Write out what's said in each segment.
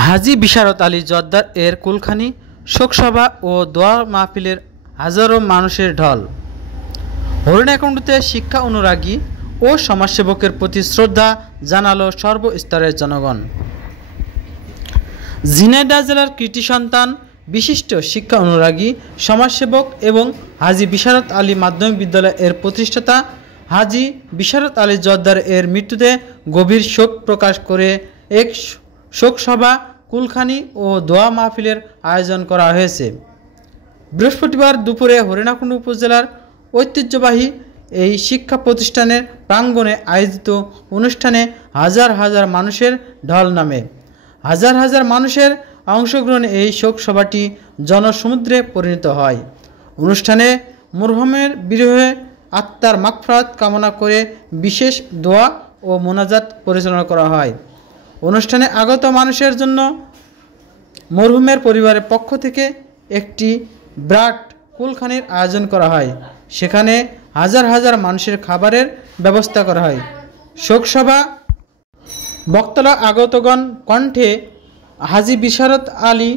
হাজী বিশারত আলী জর্দার এর কুলখানি, শোকসভা ও দোয়া মাহফিলের হাজারো মানুষের ঢল। হরিণাকুণ্ডুতে শিক্ষা অনুরাগী ও সমাজসেবকের প্রতি শ্রদ্ধা জানালো সর্বস্তরের জনগণ। ঝিনাইদহ জেলার কৃতি সন্তান, বিশিষ্ট শিক্ষা অনুরাগী, সমাজসেবক এবং হাজী বিশারত আলী মাধ্যমিক বিদ্যালয় এর প্রতিষ্ঠাতা হাজী বিশারত আলী জর্দার এর মৃত্যুতে গভীর শোক প্রকাশ করে এক শোকসভা, কুলখানি ও দোয়া মাহফিলের আয়োজন করা হয়েছে। বৃহস্পতিবার দুপুরে হরিণাকুণ্ডু উপজেলার ঐতিহ্যবাহী এই শিক্ষা প্রতিষ্ঠানের প্রাঙ্গণে আয়োজিত অনুষ্ঠানে হাজার হাজার মানুষের ঢল নামে। হাজার হাজার মানুষের অংশগ্রহণে এই শোকসভাটি জনসমুদ্রে পরিণত হয়। অনুষ্ঠানে মরহুমের বিরহে আত্মার মাগফিরাত কামনা করে বিশেষ দোয়া ও মোনাজাত পরিচালনা করা হয়। অনুষ্ঠানে আগত মানুষের জন্য মরহুমের পরিবারের পক্ষ থেকে একটি ব্রাড কুলখানির আয়োজন করা হয়। সেখানে হাজার হাজার মানুষের খাবারের ব্যবস্থা করা হয়। শোকসভা বক্তারা আগতগণ কণ্ঠে হাজী বিশারত আলী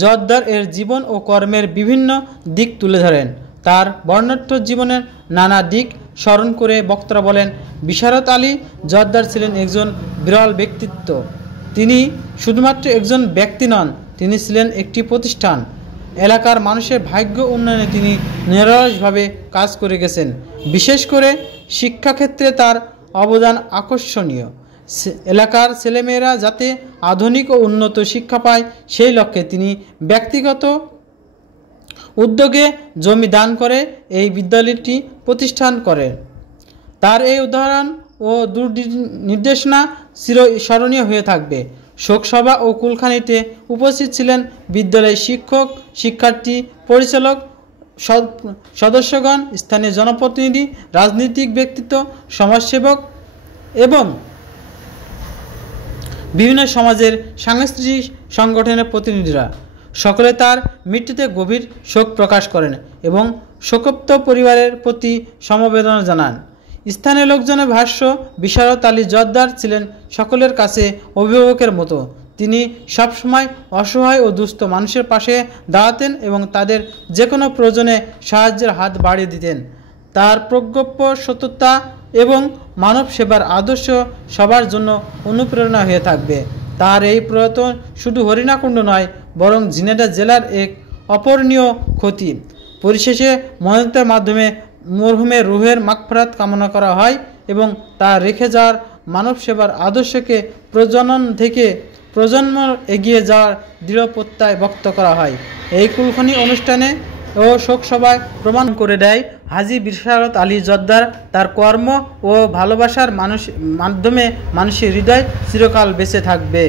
জর্দার এর জীবন ও কর্মের বিভিন্ন দিক তুলে ধরেন। তার বর্ণাঢ্য জীবনের নানা দিক স্মরণ করে বক্তারা বলেন, বিশারত আলী জর্দার ছিলেন একজন বিরল ব্যক্তিত্ব। তিনি শুধুমাত্র একজন ব্যক্তি নন, তিনি ছিলেন একটি প্রতিষ্ঠান। এলাকার মানুষের ভাগ্য উন্নয়নে তিনি নিরলসভাবে কাজ করে গেছেন। বিশেষ করে শিক্ষাক্ষেত্রে তার অবদান আকর্ষণীয়। এলাকার ছেলেমেয়েরা যাতে আধুনিক ও উন্নত শিক্ষা পায়, সেই লক্ষ্যে তিনি ব্যক্তিগত উদ্যোগে জমি দান করে এই বিদ্যালয়টি প্রতিষ্ঠান করেন। তার এই উদাহরণ ও নির্দেশনা চিরস্মরণীয় হয়ে থাকবে। শোকসভা ও কুলখানিতে উপস্থিত ছিলেন বিদ্যালয়ের শিক্ষক, শিক্ষার্থী, পরিচালক, সদস্যগণ, স্থানীয় জনপ্রতিনিধি, রাজনৈতিক ব্যক্তিত্ব, সমাজসেবক এবং বিভিন্ন সমাজের সাংস্কৃতিক সংগঠনের প্রতিনিধিরা। সকলে তার মৃত্যুতে গভীর শোক প্রকাশ করেন এবং শোকপ্ত পরিবারের প্রতি সমবেদনা জানান। স্থানীয় লোকজনের ভাষ্য, বিশারত আলী জর্দার ছিলেন সকলের কাছে অভিভাবকের মতো। তিনি সবসময় অসহায় ও দুস্থ মানুষের পাশে দাঁড়াতেন এবং তাদের যে কোনো প্রয়োজনে সাহায্যের হাত বাড়িয়ে দিতেন। তার প্রজ্ঞাপ্য সততা এবং মানব সেবার আদর্শ সবার জন্য অনুপ্রেরণা হয়ে থাকবে। তার এই প্রয়াত শুধু হরিণাকুণ্ডু নয়, বরং ঝিনাইদহ জেলার এক অপূরণীয় ক্ষতি। পরিশেষে মোনাজাতের মাধ্যমে মরহুমের রুহের মাগফিরাত কামনা করা হয় এবং তার রেখে যাওয়ার মানব সেবার আদর্শকে প্রজনন থেকে প্রজন্ম এগিয়ে যাওয়ার দৃঢ় প্রত্যয় ব্যক্ত করা হয়। এই কুলখানি অনুষ্ঠানে ও শোকসভায় প্রমাণ করে দেয়, হাজী বিশারত আলী জর্দার তার কর্ম ও ভালোবাসার মাধ্যমে মানুষের হৃদয় চিরকাল বেঁচে থাকবে।